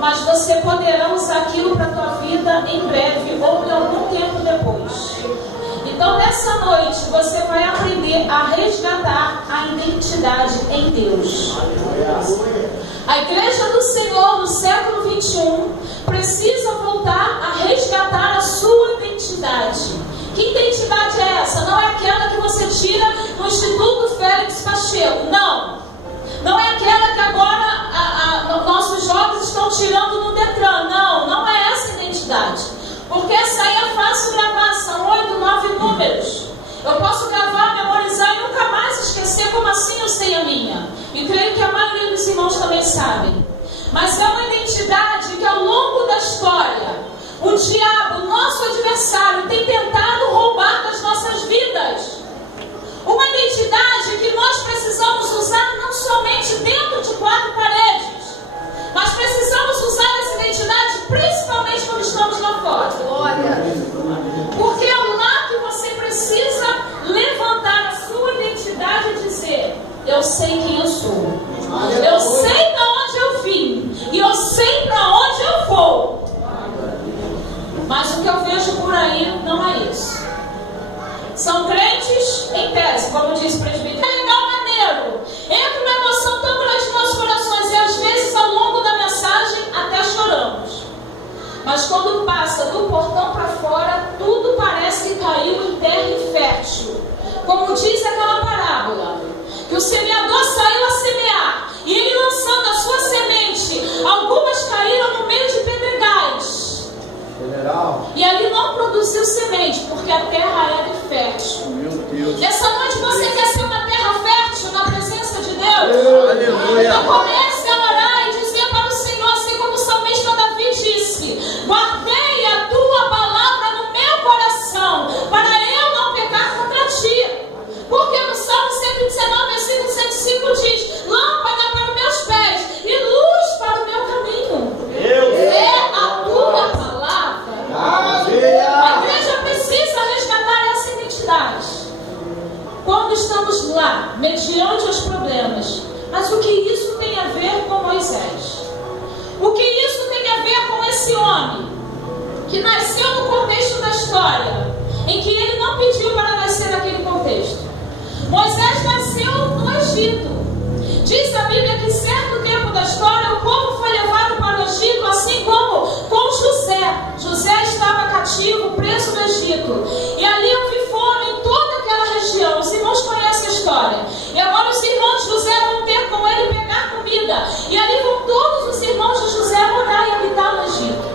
mas você poderá usar aquilo para a tua vida em breve ou em algum tempo depois. Então nessa noite você vai aprender a resgatar a identidade em Deus. A igreja do Senhor no século 21 precisa voltar a resgatar a sua identidade. Que identidade é essa? Não é aquela que você tira no Instituto Félix Pacheco. Não. Não é aquela que agora nossos jovens estão tirando no Detran. Não, não é essa identidade. Porque essa aí é fácil gravar, são 8, 9 números. Eu posso gravar, memorizar e nunca mais esquecer. Como assim eu sei a minha? E creio que a maioria dos irmãos também sabem. Mas é uma identidade que ao longo da história, o diabo, nosso adversário, tem tentado roubar das nossas vidas. Uma identidade que nós precisamos usar não somente dentro de 4 paredes, mas precisamos usar essa identidade principalmente quando estamos lá fora. Porque é lá que você precisa levantar a sua identidade e dizer: eu sei quem eu sou, eu sei para onde eu vim e eu sei para onde eu vou. Mas o que eu vejo por aí não é isso. São crentes em tese, como diz o presbítero. É legal, maneiro. Entra uma emoção tão grande nos nossos corações e às vezes ao longo da mensagem até choramos. Mas quando passa do portão para fora, tudo parece que caiu em terra infértil. Como diz aquela parábola, que o semeador saiu a semear e ele lançando a sua semente, algumas caíram no meio de pedregais. E ali não produziu semente, porque a terra era infértil. Meu Deus. Essa noite você quer ser uma terra fértil na presença de Deus? Aleluia. Então comece a orar e dizer para o Senhor, assim como o salmista Davi disse: guardei a tua palavra no meu coração, para eu não pecar contra ti. Porque no Salmo 119, versículo 105 diz: lâmpada para os meus pés e luz para o meu caminho. É a tua palavra. A igreja precisa resgatar essa identidade. Quando estamos lá, mediante os problemas. Mas o que isso tem a ver com Moisés? O que isso tem a ver com esse homem que nasceu no contexto da história, em que ele não pediu para nascer naquele contexto? Moisés nasceu no Egito. Diz a Bíblia que certo tempo da história o povo foi levado para o Egito, assim como com José. José estava cativo, preso no Egito. E ali houve fome em toda aquela região. Os irmãos conhecem a história. E agora os irmãos de José vão ter com ele pegar comida. E ali vão todos os irmãos de José morar e habitar no Egito.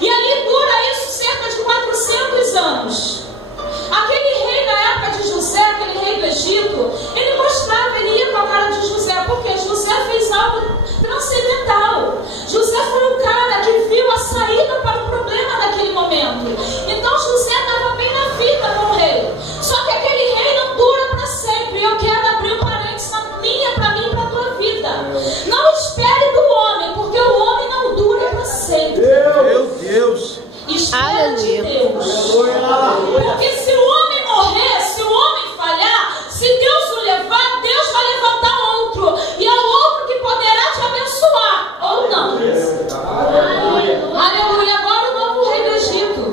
E ali dura isso cerca de 400 anos. Aquele rei na época de José, aquele rei do Egito, ele mostrava, ele ia com a cara de José, porque José fez algo transcendental. José foi um cara que viu a saída para o problema naquele momento. Então José estava bem na vida com o rei. Só que aquele rei não dura para sempre. Eu quero abrir um parênteses na minha, para mim e para a tua vida. Não espere do homem, porque o homem não dura para sempre. Meu Deus. Espera de Deus. Porque se o homem morrer, se o homem falhar, se Deus o levar, Deus vai levantar outro. E é o outro que poderá te abençoar, ou não. Aleluia. Agora o novo rei do Egito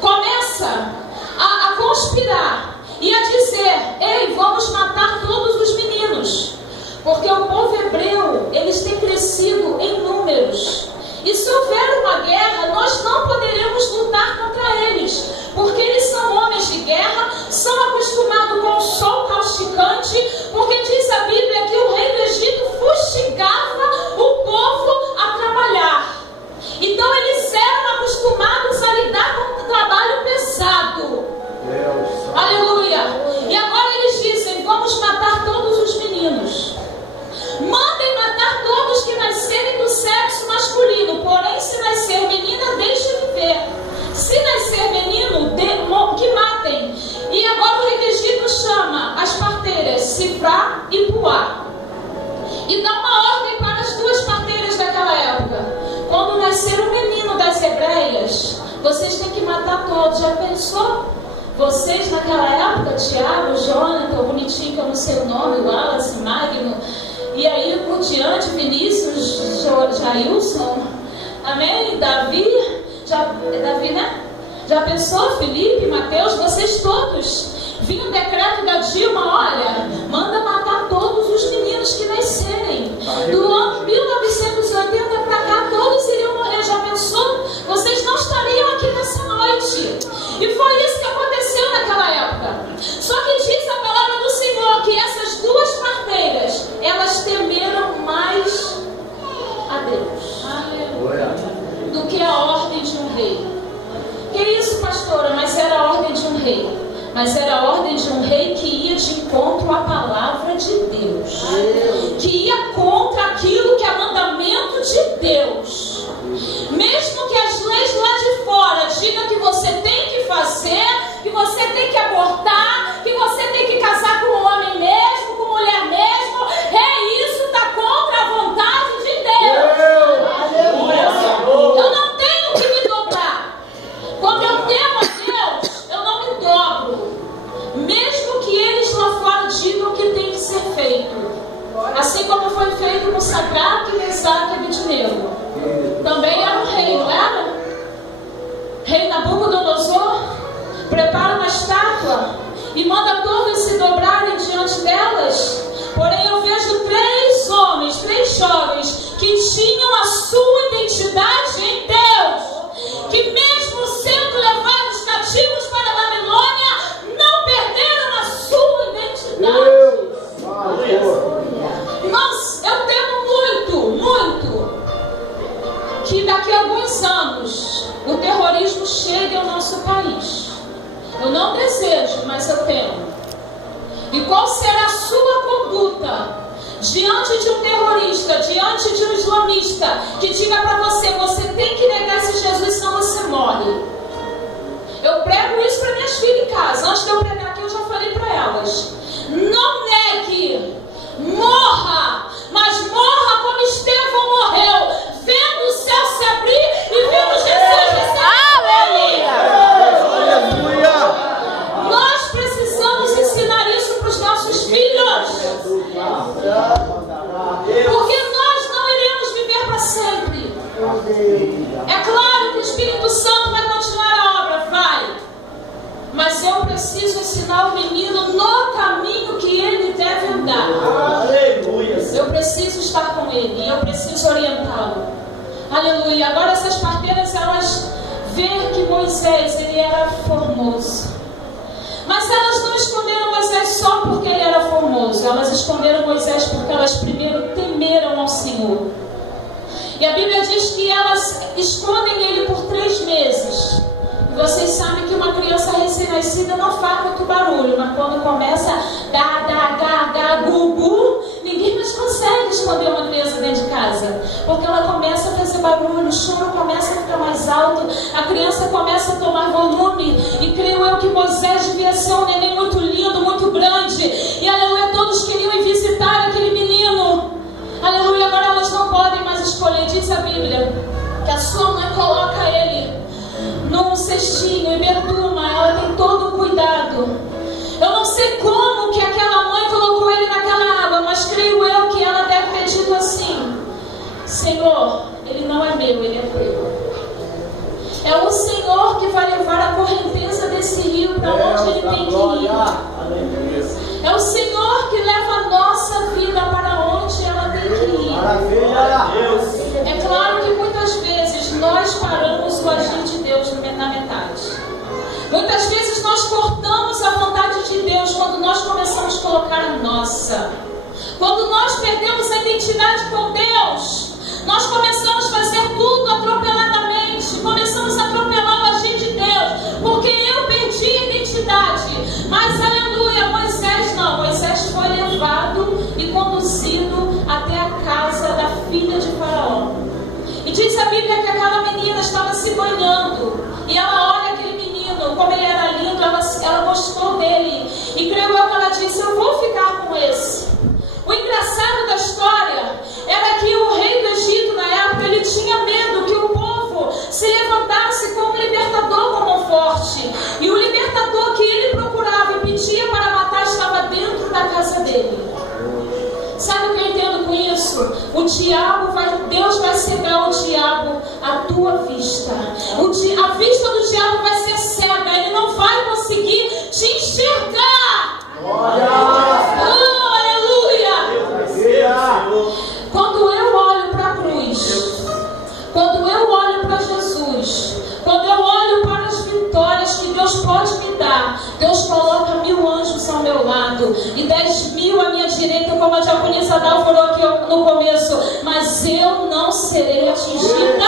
começa a conspirar e a dizer: ei, vamos matar todos os meninos. Porque o povo hebreu, eles têm crescido em números. E se houver uma guerra, nós não poderemos lutar contra eles, porque eles são homens de guerra, são acostumados com o sol causticante, porque diz a Bíblia que o rei do Egito fustigava o povo a trabalhar. Então eles eram acostumados a lidar com um trabalho pesado. Aleluia. E agora eles dizem: vamos matar todos os meninos. Mandem matar todos que nascerem do sexo masculino. Porém, se nascer menina, deixe viver. Se nascer menino, que matem. E agora o rei do Egito chama as parteiras Sifrá e Puá e dá uma ordem para as duas parteiras daquela época: quando nascer um menino das hebreias, vocês têm que matar todos. Já pensou? Vocês naquela época, Tiago, Jonathan, o bonitinho que eu não sei o nome, Wallace, Magno, e aí por diante, Vinícius, pastor Jailson, amém? Davi, Davi, né? Já pensou, Felipe, Mateus, vocês todos? Vinha o decreto da Dilma, olha, manda matar todos os meninos que nascerem. Do ano 1980 para cá, todos iriam morrer. Já pensou? Vocês não estariam aqui nessa noite. E foi isso que aconteceu naquela época. Só que diz a palavra do Senhor que essas duas parteiras, elas temeram mais a Deus do que a ordem de um rei. Que isso, pastora? Mas era a ordem de um rei. Mas era a ordem de um rei que ia de encontro à palavra de Deus, que ia contra aquilo que é mandamento de Deus. Mesmo que as leis lá de fora digam que você tem que fazer, que você tem que abortar, que você tem que casar com um homem mesmo, com mulher mesmo, isso está contra a vontade de Deus. Eu não tenho que me dobrar. Quando eu temo a Deus, eu não me dobro. Mesmo que eles lá fora digam que tem que ser feito. Assim como foi feito com Sadraque, Mesaque e Abednego. Também era um rei, não era? Rei Nabucodonosor prepara uma estátua e manda todos se dobrarem diante delas. Porém eu vejo 3 homens, 3 jovens que tinham a sua identidade em Deus, que mesmo sendo levados cativos para a Babilônia, não perderam a sua identidade. Mas eu temo muito que daqui a alguns anos o terrorismo chegue ao nosso país. Eu não desejo, mas eu temo. E qual será a sua conduta diante de um terrorista, diante de um islamista que diga para você, você tem que negar esse Jesus, senão você morre? Eu prego isso para minhas filhas em casa. Antes de eu pregar aqui, eu já falei para elas: não negue, morra, mas morra como Estevão morreu, vendo o céu se abrir e vendo Jesus descer. Aleluia! Nós precisamos ensinar isso para os nossos filhos, porque nós não iremos viver para sempre. É claro que o Espírito Santo vai continuar a obra, vai. Mas eu preciso ensinar o menino no caminho que ele deve andar. Eu preciso estar com ele, eu preciso orientá-lo. Aleluia. Agora essas parteiras, elas veem que Moisés, ele era formoso. Mas elas não esconderam Moisés só porque ele era formoso. Elas esconderam Moisés porque elas primeiro temeram ao Senhor. E a Bíblia diz que elas escondem ele por 3 meses. E vocês sabem que uma criança recém-nascida não faz muito barulho, mas quando começa gugu, ninguém mais consegue esconder uma criança dentro de casa, porque ela começa a fazer barulho, o choro começa a ficar mais alto, a criança começa a tomar volume. E creio eu que Moisés devia ser um neném muito lindo, muito grande, e aleluia, todos queriam ir visitar aquele menino. Aleluia. Agora elas não podem mais escolher. Diz a Bíblia que a sua mãe coloca ele num cestinho e berduma, ela tem todo o cuidado. Eu não sei como que aquela mãe colocou ele naquela água, mas creio eu que ela deve ter dito assim: Senhor, ele não é meu, ele é teu. É o Senhor que vai levar a correnteza desse rio para onde ele tem que ir. É o Senhor que leva a nossa vida para onde ela tem que ir. É claro que muitas vezes nós paramos o agir de Deus na metade. Muitas vezes nós cortamos a vontade de Deus quando nós começamos a colocar a nossa. Quando nós perdemos a identidade com Deus, nós começamos a fazer tudo atropeladamente, começamos a atropelar o agir de Deus, porque eu perdi a identidade. Mas aleluia, Moisés não. Moisés foi levado e conduzido até a casa da filha de Faraó. E diz a Bíblia que aquela menina estava se banhando, e ela olha aquele menino, como ele era lindo, ela gostou dele, e creio eu que ela disse: eu vou ficar com esse. O engraçado da história era que o rei do Egito na época, ele tinha medo que o povo se levantasse com um libertador como um forte, e o libertador que ele procurava e pedia para matar estava dentro da casa dele. Sabe o que eu entendo com isso? O Deus vai cegar o diabo à tua vista. A vista do diabo vai ser cega, ele não vai conseguir te enxergar. Aleluia! Quando eu olho para a cruz, quando eu olho para Jesus, quando eu olho para as vitórias que Deus pode me dar, Deus coloca 1000 anjos ao meu lado e 10.000 à minha direita, como a diaconisa Dal falou aqui no começo, mas eu não serei atingida.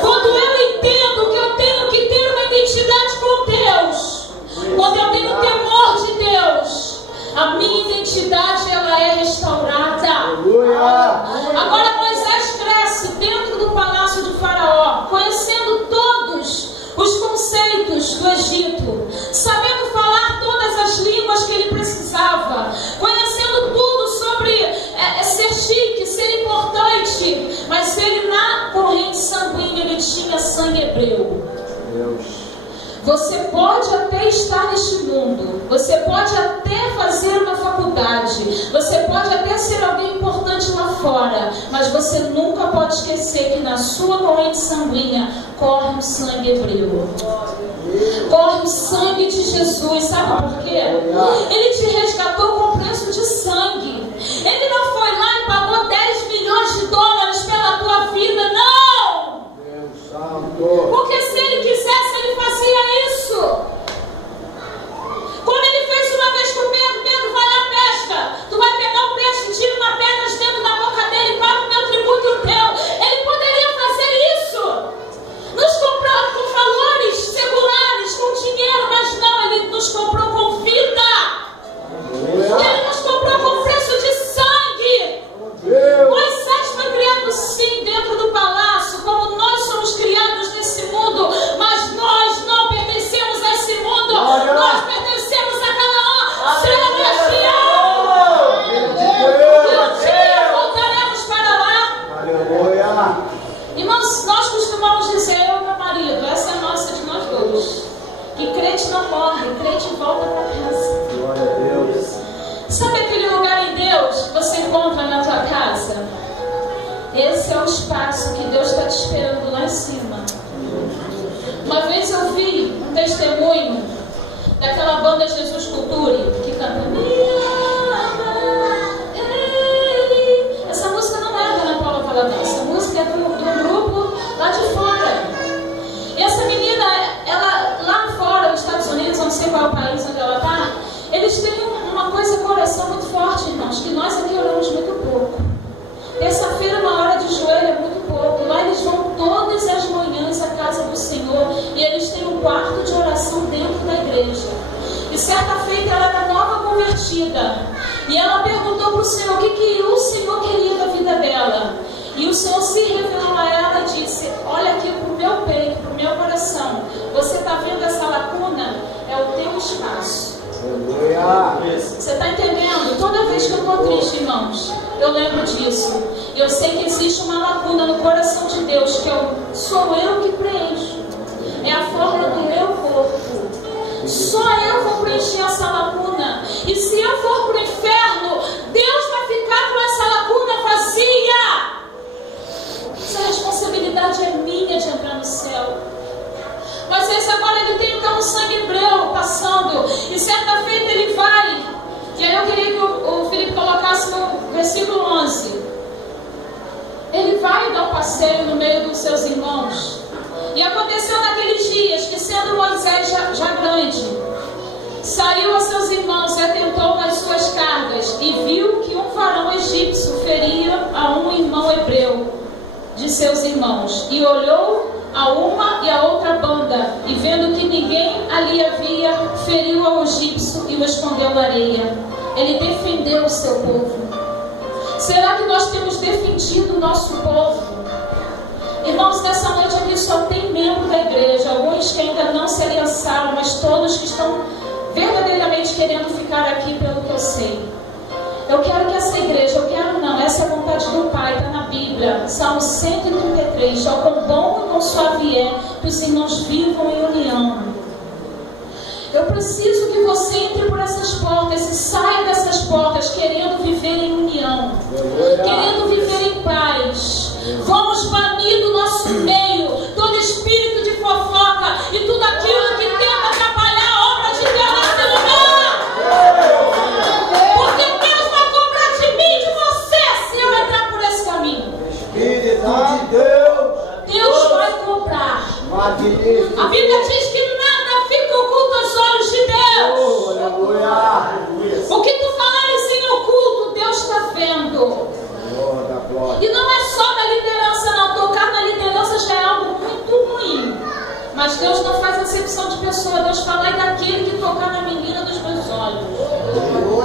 Quando eu entendo que eu tenho que ter uma identidade com Deus, quando eu tenho temor de Deus, a minha identidade ela é restaurada. Agora Moisés cresce dentro do palácio de Faraó, conhecendo todos os conceitos do Egito, sabendo falar todas as línguas que ele precisava, conhecendo tudo sobre ser chique, ser importante, mas ele na corrente sanguínea ele tinha sangue hebreu. Você pode até estar neste mundo, você pode até fazer uma faculdade, você pode até ser alguém importante lá fora, mas você nunca pode esquecer que na sua corrente sanguínea corre o sangue hebreu. Corre o sangue de Jesus, sabe por quê? Ele te resgatou com preço de sangue. Ele não foi lá e pagou 10 milhões de dólares pela tua vida, não! Porque se ele quisesse, ele fazia isso. Como ele fez uma vez com Pedro, vai lá, pesca. Tu vai pegar um peixe, tira uma pedra de dentro da boca dele, paga o meu tributo e o teu. Ele poderia fazer isso. Nos comprou com valores seculares, com dinheiro, mas não, ele nos comprou com vida. Ele nos comprou com preço de sangue. Moisés foi criado sim dentro do palácio, como nós somos criados nesse mundo, mas nós não pertencemos a esse mundo, nós pertencemos a Canaã celestial. E um dia voltaremos para lá. Irmãos, nós costumamos dizer, eu e meu marido, essa é a nossa de nós dois, que crente não morre, crente volta para casa. Glória a Deus. Sabe aquele lugar em Deus que você encontra na tua casa? Esse é o espaço que Deus está te esperando lá em cima. Uma vez eu vi um testemunho daquela banda Jesus Culture que canta essa música não é da Ana Paula Valadão, essa música é do grupo lá de fora. E essa menina, ela lá fora, nos Estados Unidos, não sei qual é o país onde ela está, eles têm uma coisa, coração muito forte, irmãos, que nós aqui oramos muito pouco. Terça-feira, uma hora de joelho é muito pouco. Lá eles vão todas as manhãs à casa do Senhor e eles têm um quarto de oração dentro da igreja. E certa feita ela era nova convertida e ela perguntou para o Senhor o que o Senhor queria da vida dela. E o Senhor se revelou a ela e disse: olha aqui para o meu peito, para o meu coração, você está vendo essa lacuna? É o teu espaço. Você está entendendo? Toda vez que eu estou triste, irmãos, eu lembro disso. Eu sei que existe uma lacuna no coração de Deus, que sou eu que preencho. É a forma do meu corpo. Só eu vou preencher essa lacuna. E se eu for para o inferno, Deus vai ficar com essa lacuna vazia. Essa responsabilidade é minha de entrar no céu. Mas esse agora ele tem então um sangue hebreu passando. E certa feita ele vai. E aí eu queria que o Felipe colocasse no versículo 11. Ele vai dar um passeio no meio dos seus irmãos. E aconteceu naqueles dias que, sendo Moisés já grande, saiu a seus irmãos e atentou nas suas cargas e viu que um varão egípcio feria a um irmão hebreu de seus irmãos. E olhou a uma e a outra banda, e vendo que ninguém ali havia, feriu ao egípcio e o escondeu na areia. Ele defendeu o seu povo. Será que nós temos defendido o nosso povo? Irmãos, nessa noite aqui só tem membro da igreja, alguns que ainda não se aliançaram, mas todos que estão verdadeiramente querendo ficar aqui, pelo que eu sei. Eu quero que essa igreja, essa é a vontade do Pai, está na Bíblia, Salmo 133, ó, quão bom e quão suave é que os irmãos vivam em união. Eu preciso que você entre por essas portas e saia dessas portas querendo viver em união, querendo viver em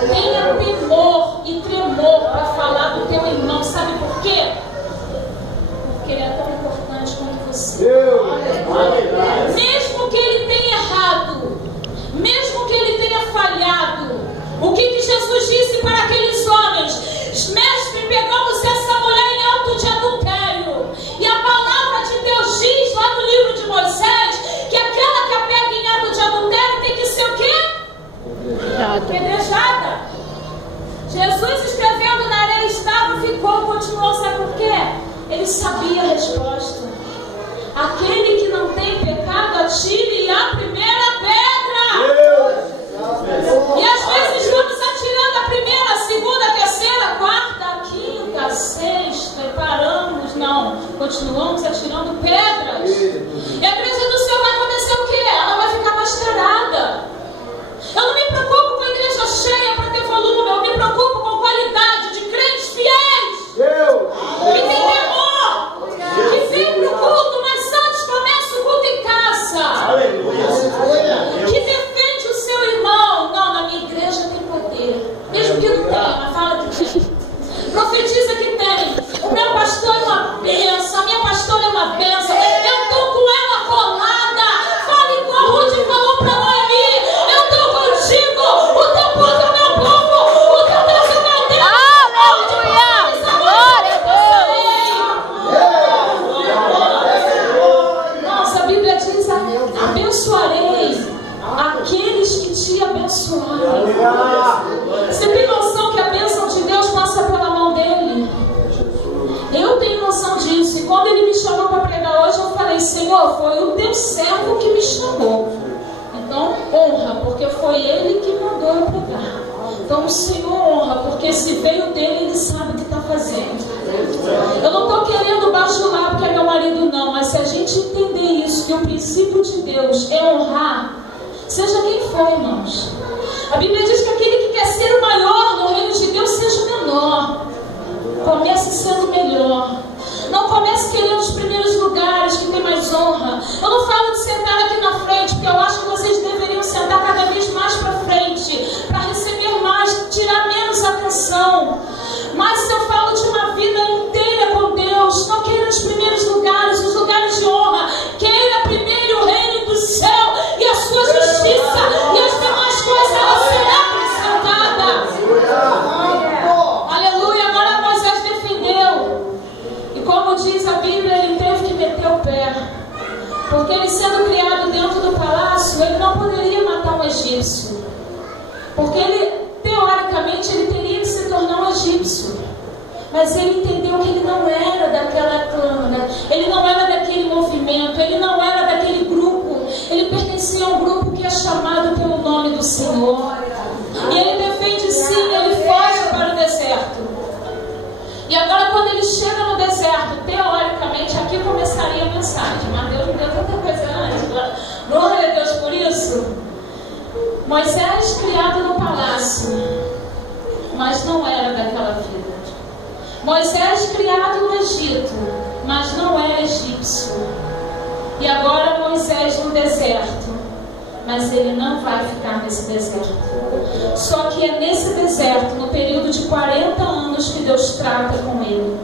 Tenha temor e tremor para falar do teu irmão. Sabe por quê? Porque ele é tão importante quanto você. Mesmo que ele tenha errado, mesmo que ele tenha falhado, o que Jesus disse para aqueles homens? Mestre, pegamos essa mulher em auto de adultério. E a palavra de Deus diz lá no livro de Moisés que aquela que a pega em ato de adultério tem que ser o quê? Apedrejada. Jesus escrevendo na areia estava, ficou, continuou. Sabe por quê? Ele sabia a resposta. Aquele que não tem pecado, atire a primeira pedra. E às vezes estamos atirando a primeira, a segunda, a terceira, a quarta, a quinta, a sexta, e paramos. Não, continuamos atirando pedras. E a igreja do céu vai acontecer o quê? Ela vai ficar mascarada. Eu não me preocupo com a igreja cheia para ter volume, eu me preocupo com qualidade de crentes fiéis. Que tem temor, que vem para o culto, mas antes começa o culto em casa. Que defende o seu irmão. Não, na minha igreja tem poder. Mesmo que não tenha, mas fala que tem. Profetiza que tem. O meu pastor é uma bênção, a minha pastora é uma bênção. Eu estou com ela colada. Fale igual a Ruth falou para Noemi. Eu estou contigo. O teu povo é o meu povo. O teu Deus é o meu Deus. Aleluia! Glória a Deus. Nossa, a Bíblia diz: abençoarei aqueles que te abençoarem. Você tem noção que a bênção de Deus passa pela mão dele? Eu tenho noção disso. E quando ele me chamou para pregar hoje, eu falei: Senhor, foi o teu servo que me chamou. Então honra, porque foi ele que mandou eu pregar. Então o Senhor honra, porque se veio dele, ele sabe o que está fazendo. Eu não estou querendo bajular porque é meu marido, não. Mas se a gente entender isso, que o princípio de Deus é honrar, seja quem for, irmãos. A Bíblia diz que aquele que quer ser o maior no reino de Deus seja o menor. Comece sendo o melhor. Não comece querendo os primeiros lugares que tem mais honra. Eu não falo de sentar aqui na frente, porque eu acho que vocês deveriam sentar cada vez mais para frente, para receber mais, tirar menos atenção. Mas eu falo de uma vida inteira com Deus. Não queira os primeiros lugares, os lugares de honra. Queira primeiro o reino do céu e a sua justiça, e as demais coisas elas serão acrescentadas. Aleluia. Agora Moisés defendeu. E como diz a Bíblia, ele teve que meter o pé. Porque ele, sendo criado dentro do palácio, ele não poderia matar um egípcio. Porque ele, teoricamente, ele teria que se tornar um egípcio. Mas ele entendeu que ele não era daquela clã, ele não era daquele movimento, ele não era daquele grupo. Ele pertencia a um grupo que é chamado pelo nome do Senhor. E ele defende sim, ele foge para o deserto. E agora quando ele chega no deserto, teoricamente, aqui começaria a mensagem. Mas Deus me deu tanta coisa antes. Glória a Deus por isso. Moisés criado no palácio, mas não era daquela vida. Moisés criado no Egito, mas não era egípcio. E agora Moisés no deserto, mas ele não vai ficar nesse deserto. Só que é nesse deserto, no período de 40 anos, que Deus trata com ele.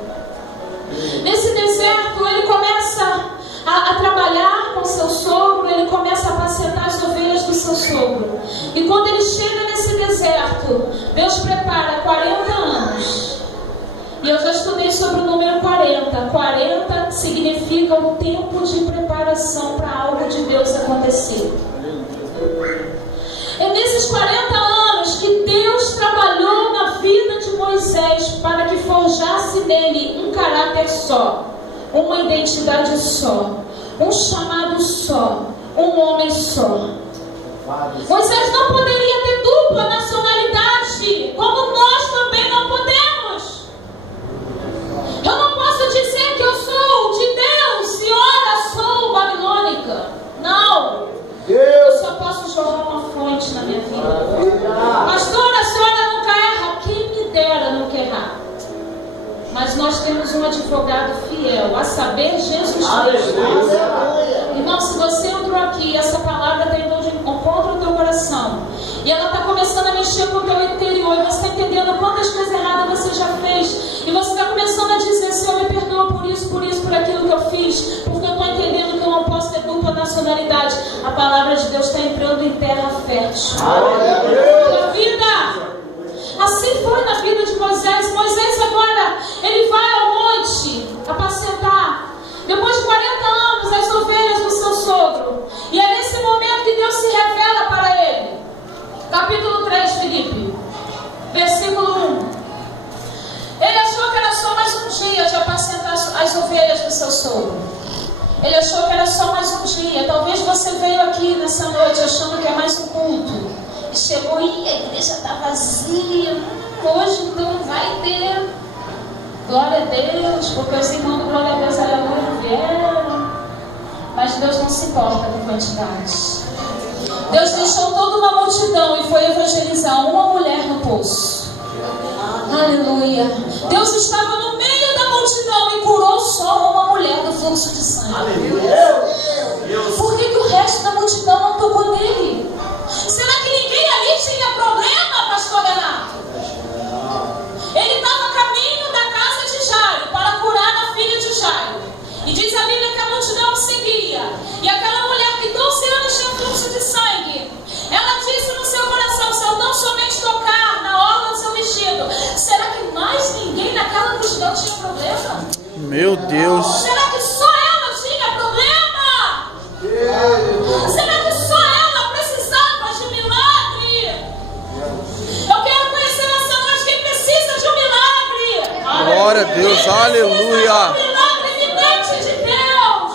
Nesse deserto ele começa a trabalhar com seu sogro, ele começa a apacentar as ovelhas do seu sogro. E quando ele chega nesse deserto, Deus prepara 40 anos. E eu já estudei sobre o número 40. 40 significa um tempo de preparação para algo de Deus acontecer. É nesses 40 anos que Deus trabalhou na vida de Moisés para que forjasse nele um caráter só, uma identidade só, um chamado só, um homem só. Moisés não poderia ter dupla nacionalidade, como nós também não podemos. Eu não posso dizer que eu sou de Deus e ora sou babilônica. Não. Eu só posso jorrar uma fonte na minha vida. Pastora, a senhora nunca erra. Quem me dera nunca errar. Mas nós temos um advogado fiel, a saber, Jesus Cristo. Irmão, se você entrou aqui e essa palavra está indo de encontro ao teu coração, E ela está começando a mexer com o teu interior. E você está entendendo quantas coisas erradas você já fez. E você está começando a dizer: Senhor, me perdoa por isso, por aquilo que eu fiz. Porque eu estou entendendo que eu não posso ter dupla nacionalidade. A palavra de Deus está entrando em terra fértil. Tua vida. Assim foi na vida de Moisés. Moisés agora, ele vai ao monte apacentar. Depois de 40 anos, as ovelhas do seu sogro. E é nesse momento que Deus se revela para ele. Capítulo 3, Filipe, versículo 1. Ele achou que era só mais um dia de apacentar as ovelhas do seu sogro. Ele achou que era só mais um dia. Talvez você veio aqui nessa noite achando que é mais um culto. E chegou e a igreja está vazia. Hoje então vai ter. Glória a Deus, porque os irmãos do Glória a Deus, aleluia, não vieram. Mas Deus não se importa com quantidade. Deus deixou toda uma multidão e foi evangelizar uma mulher no poço. Aleluia. Deus estava no meio da multidão e curou só uma mulher do fluxo de sangue. Por que o resto da multidão não tocou nele? Será que ninguém ali tinha problema, pastor Renato? Ele estava a caminho da casa de Jairo para curar a filha de Jairo. E diz a Bíblia que a multidão o seguia. E aquela mulher que 12 anos tinha um fluxo de sangue, ela disse no seu coração: se eu tão somente tocar na orla do seu vestido, será que mais ninguém naquela multidão tinha problema? Meu Deus. Será que só ela tinha problema? Será que só ela precisava de milagre? Eu quero conhecer nessa noite quem precisa de um milagre. Glória a Deus, aleluia. Um milagre evidente de Deus.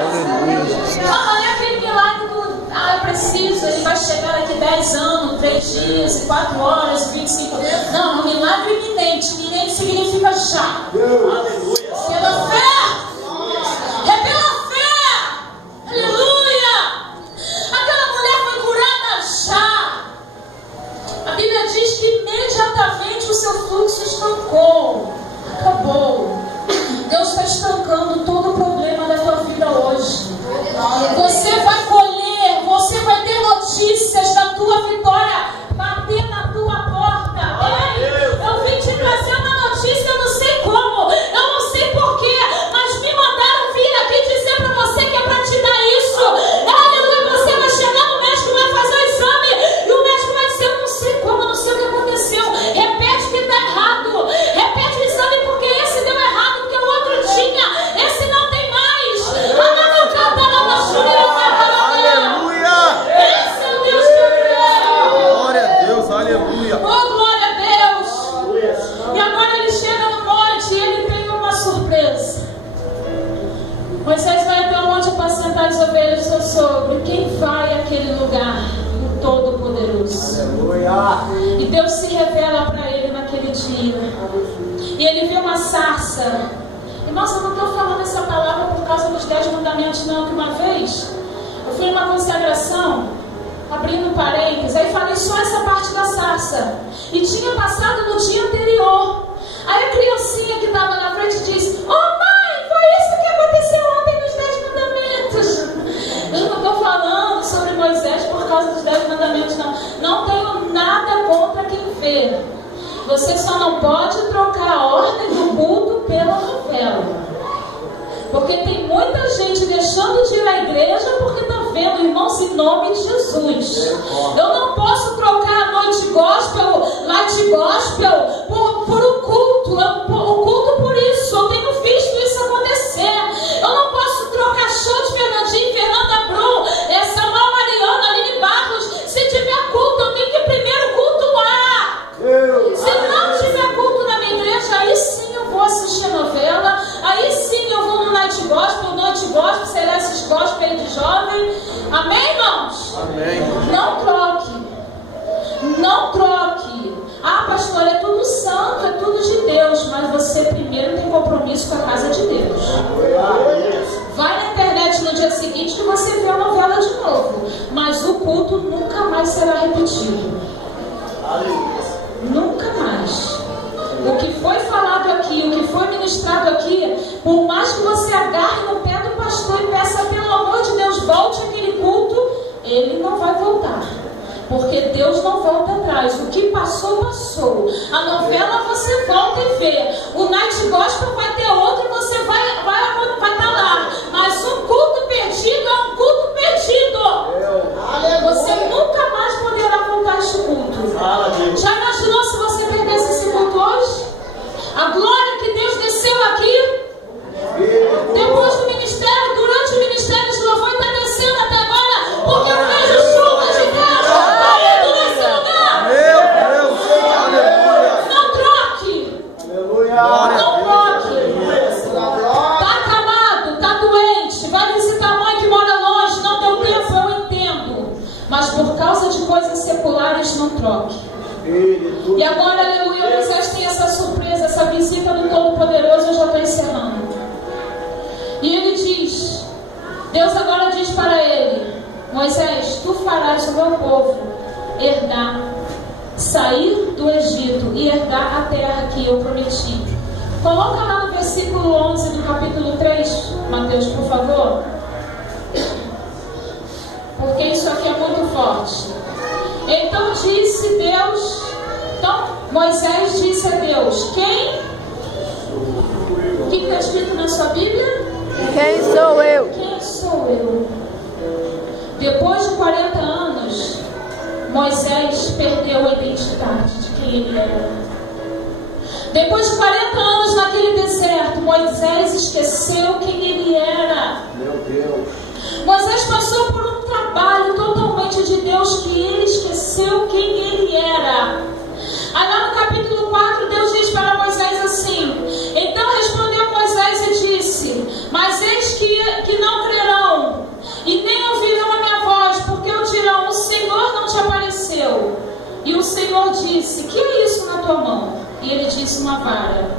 Aleluia. Não é aquele milagre do eu preciso, ele vai chegar daqui 10 anos, 3 dias, 4 horas, 25. Não, um milagre iminente. Iminente significa já. Aleluia. Pela fé. É pela fé. Aleluia. Aquela mulher foi curada já. A Bíblia diz que imediatamente o seu fluxo estancou. Acabou. Deus está estancando todo o problema da tua vida hoje. Você vai colher, você vai ter notícias da tua vitória bater na tua porta. Eu vim te trazer uma notícia, eu não sei como, eu não sei porquê, mas me mandaram vir aqui dizer para você que é para te dar isso. Aleluia, você vai chegar no médico, vai fazer o exame e o médico vai dizer: eu não sei como, eu não sei o que aconteceu. Repete que está errado, repete o exame porque esse deu errado, porque o outro tinha, esse não tem mais. Aleluia. Esse é o Deus que eu creio. Glória a Deus, aleluia. Oh, glória a Deus. E agora ele chega no monte e ele tem uma surpresa. Moisés vai até o monte apacentar as ovelhas do seu sogro. E quem vai àquele lugar? O Todo-Poderoso. E Deus se revela para ele naquele dia. E ele vê uma sarça. Irmãos, eu não estou falando essa palavra por causa dos 10 mandamentos, não. Que uma vez eu fui numa consagração, abrindo parênteses, aí falei só essa parte da sarça. E tinha passado no dia anterior. Aí a criancinha que estava na frente disse: oh mãe, foi isso que aconteceu ontem nos 10 mandamentos. Eu não estou falando sobre Moisés por causa dos 10 mandamentos, não. Não tenho nada contra quem vê. Você só não pode trocar a ordem do culto pela novela. Porque tem muita gente deixando de ir à igreja porque está vendo, irmãos, em nome de Jesus. Eu não posso trocar a noite gospel, light gospel, por um culto. O culto por isso. Eu tenho visto isso acontecer. Eu não posso trocar show de Fernandinho, Fernanda Brum, Samuel Mariana, Aline Barros. Se tiver culto, eu tenho que primeiro cultuar. Se não tiver culto na minha igreja, aí sim eu vou assistir novela. Aí sim eu vou no night gospel, noite gospel, Celestes gospel de jovem. Amém, irmãos? Amém. Não troque. Não troque. Ah, pastor, é tudo santo, é tudo de Deus. Mas você primeiro tem compromisso com a casa de Deus. Vai na internet no dia seguinte que você vê a novela de novo. Mas o culto nunca mais será repetido. Nunca mais. O que foi falado aqui, o que foi ministrado aqui, por mais que você agarre no pé do pastor e peça pelo amor de Deus, volte àquele culto, ele não vai voltar. Porque Deus não volta atrás. O que passou, passou. A novela você volta e vê. O Night Gospel vai ter outro e você vai estar lá. Mas um culto perdido é um culto perdido. Você nunca mais poderá voltar a este culto. Já imaginou se você perdesse esse culto hoje? A glória que Deus desceu aqui, depois do ministério, durante o ministério de louvor, está descendo até agora, porque eu vejo chuva de Deus caindo nesse lugar. Meu Deus, aleluia. Não troque. Não troque. Está acamado, está doente, vai visitar a mãe que mora longe, não deu tempo, eu entendo. Mas por causa de coisas seculares, não troque. E agora, aleluia, Moisés tem essa surpresa, essa visita do Todo-Poderoso. Eu já estou encerrando. E ele diz, Deus agora diz para ele: Moisés, tu farás o meu povo herdar, sair do Egito e herdar a terra que eu prometi. Coloca lá no versículo 11 do capítulo 3, Mateus, por favor. Porque isso aqui é muito forte. Então disse Deus, Moisés disse a Deus: quem? O que está escrito na sua Bíblia? Quem sou eu? Quem sou eu? Depois de 40 anos, Moisés perdeu a identidade de quem ele era. Depois de 40 anos naquele deserto, Moisés esqueceu quem ele era. Meu Deus. Moisés passou por um trabalho totalmente de Deus, que ele esqueceu quem ele era. Aí lá no capítulo 4, Deus diz para Moisés assim: então respondeu Moisés e disse: mas eis que não crerão e nem ouvirão a minha voz, porque o dirão: o Senhor não te apareceu. E o Senhor disse: que é isso na tua mão? E ele disse: uma vara.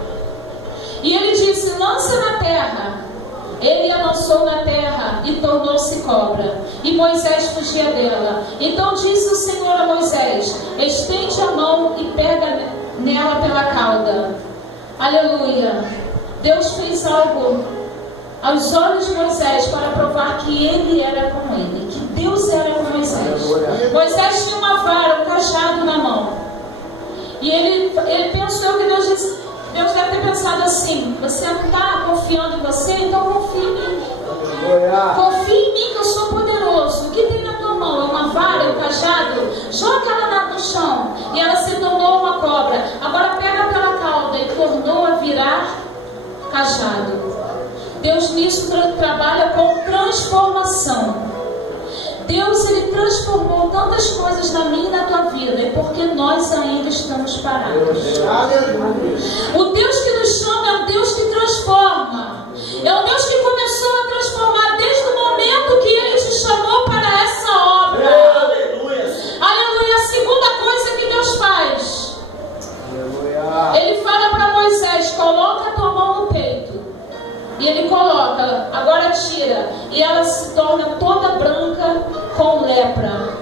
E ele disse: lança na terra. Ele a lançou na terra e tornou-se cobra, e Moisés fugia dela. Então disse o Senhor a Moisés: estende a mão e pega nela pela cauda. Aleluia. Deus fez algo aos olhos de Moisés para provar que ele era com ele, que Deus era com Moisés. Moisés tinha uma vara, um cajado na mão. E ele pensou que Deus deve ter pensado assim: você não está confiando em você, então confia em mim. Confia em mim que eu sou poderoso. O que tem na tua mão? É uma vara, um cajado? Joga ela no chão. E ela se tornou uma cobra. Agora pega pela cauda e tornou a virar cajado. Deus nisso trabalha com transformação. Deus, Ele transformou tantas coisas na minha e na tua vida, é porque nós ainda estamos parados. O Deus que nos chama é um Deus que transforma. É um Deus que começou a transformar desde o momento que Ele te chamou para essa obra. Aleluia. A segunda coisa que Deus faz, Ele fala para Moisés: coloca a tua mão no peito. E ele coloca, agora tira, e ela se torna toda branca com lepra.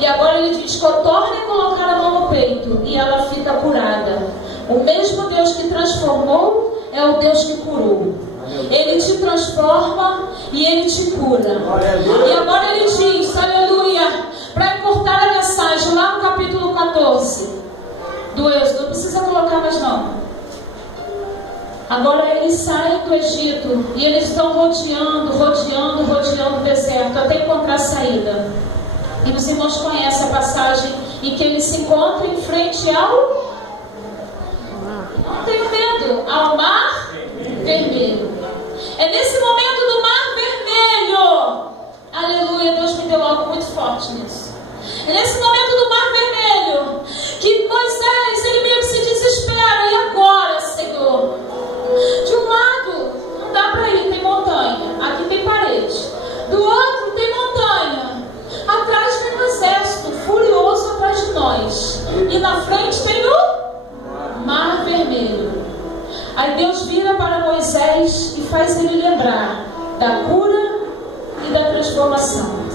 E agora ele diz: torne a colocar a mão no peito, e ela fica curada. O mesmo Deus que transformou é o Deus que curou. Ele te transforma e Ele te cura. E agora ele diz, aleluia, para encurtar a mensagem, lá no capítulo 14 do Êxodo, não precisa colocar mais não. Agora eles saem do Egito e eles estão rodeando o deserto até encontrar saída. E os irmãos conhecem a passagem em que eles se encontram em frente ao... Não tenho medo, ao Mar Vermelho. É nesse momento do Mar Vermelho, aleluia, Deus me deu algo muito forte nisso. É nesse momento do Mar Vermelho que Moisés, ele meio que se desespera. E agora, Senhor? De um lado não dá para ir, tem montanha. Aqui tem parede. Do outro tem montanha. Atrás tem um exército furioso atrás de nós. E na frente tem o Mar Vermelho. Aí Deus vira para Moisés e faz ele lembrar da cura e da transformação.